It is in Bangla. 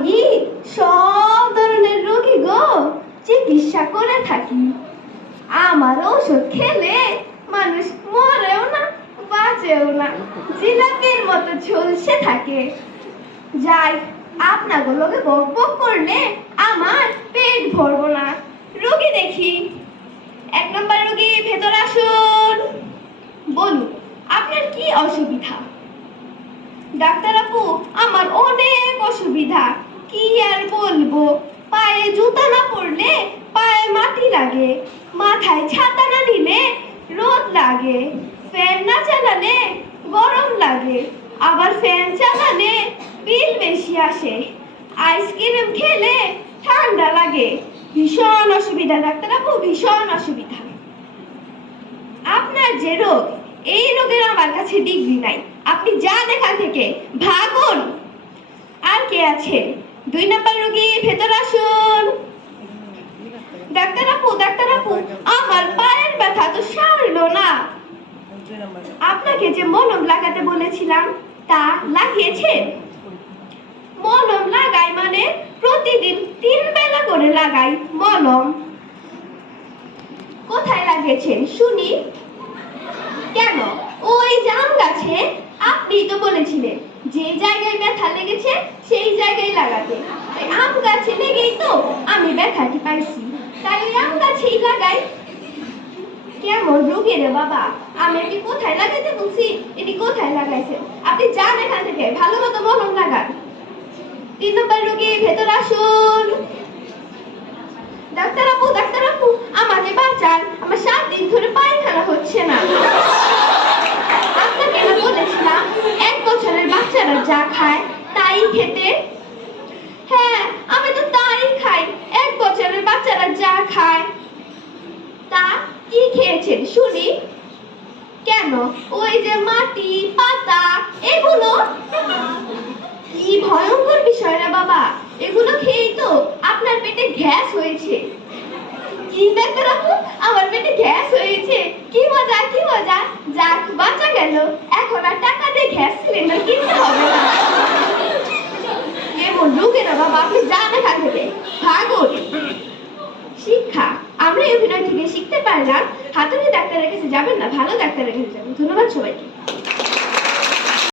আমি সব ধরনের রোগী গো চিকিৎসা করে থাকি। আমার ওষুধ খেলে মানুষ মরেও না বাঁচেও না, জিলাপির মতো ঝলসে থাকে। যাই, আপনাগুলোকে বক বক করলে আমার পেট ভরবো না। রোগী দেখি। 1 নম্বর রোগী, ভেতর আসুন। বলুন আপনার কি অসুবিধা? ডাক্তার আপু, আমার অনেক অসুবিধা। কি আর বলবো, পায়ে জুতা না পরলে পায়ে মাটি লাগে, মাথায় ছাতা না নিলে রোদ লাগে, ফ্যান না চালালে গরম লাগে, আবার ফ্যান চালালে বিল বেশি আসে, আইসক্রিম খেলে ঠান্ডা লাগে। ভীষণ অসুবিধা ডাক্তার আপু, ভীষণ অসুবিধা। আপনার যে রোগ, এই রোগের আমার কাছে ডিগ্রি নাই। আপনি যান এখান থেকে, ভাগুন। আর কে আছে? 2 নম্বর রোগী, ভেতর আসুন। ডাক্তার আপু, আমার পায়ের ব্যথা তো সারলো না। আপনাকে যে মলম লাগাতে বলেছিলাম তা লাগিয়েছেন? মলম লাগাই মানে প্রতিদিন 3 বেলা করে লাগাই মলম। কোথায় লাগিয়েছেন শুনি? কেন, ওই যে আম গাছে। আপনি তো বলেছিলেন যে জায়গায় ব্যথা লেগেছে সেই জায়গায় লাগাতে। আম গাছে লেগেই তো আমি ব্যথাটি পাইছি, তাই ওই আম গাছেই লাগাই। কেমন রোগী রে বাবা, আমি এটি কোথায় লাগাইতে বলছি, এটি কোথায় লাগাইছেন? আপনি যান এখান থেকে, ভালো মতো মলম লাগান। 3 নম্বর রোগী, ভেতর আসুন। ডাক্তার আপু, আমাকে বাঁচান, আমার 7 দিন ধরে পায়খানা হচ্ছে না। আপনাকে না বলেছিলাম 1 বছরের বাচ্চারা যা খায় তাই খেতে? হ্যাঁ, আমি তো তাই খাই, 1 বছরের বাচ্চারা যা খায়। তা কি খেয়েছেন শুনি? কেন, ওই যে মাটি পাতা এগুলো? কি ভয়ঙ্কর বিষয় রে বাবা, এগুলো খেয়েই তো আপনার পেটে গ্যাস হয়েছে। কি ডাক্তার আপু, আমার পেটে গ্যাস হয়েছে? কি মজা, কি মজা। যাক, বাঁচা গেল। এখন আর টাকা দিয়ে গ্যাস সিলিন্ডার কিনতে হবে না। এমন রোগী না বাবা, আপনি যান এখান থেকে, ভাগুন। শিক্ষা, আমরা এই অভিনয় থেকে শিখতে পারলাম হাতুড়ি ডাক্তারের কাছে যাবেন না, ভালো ডাক্তারের কাছে যাবেন। ধন্যবাদ সবাইকে।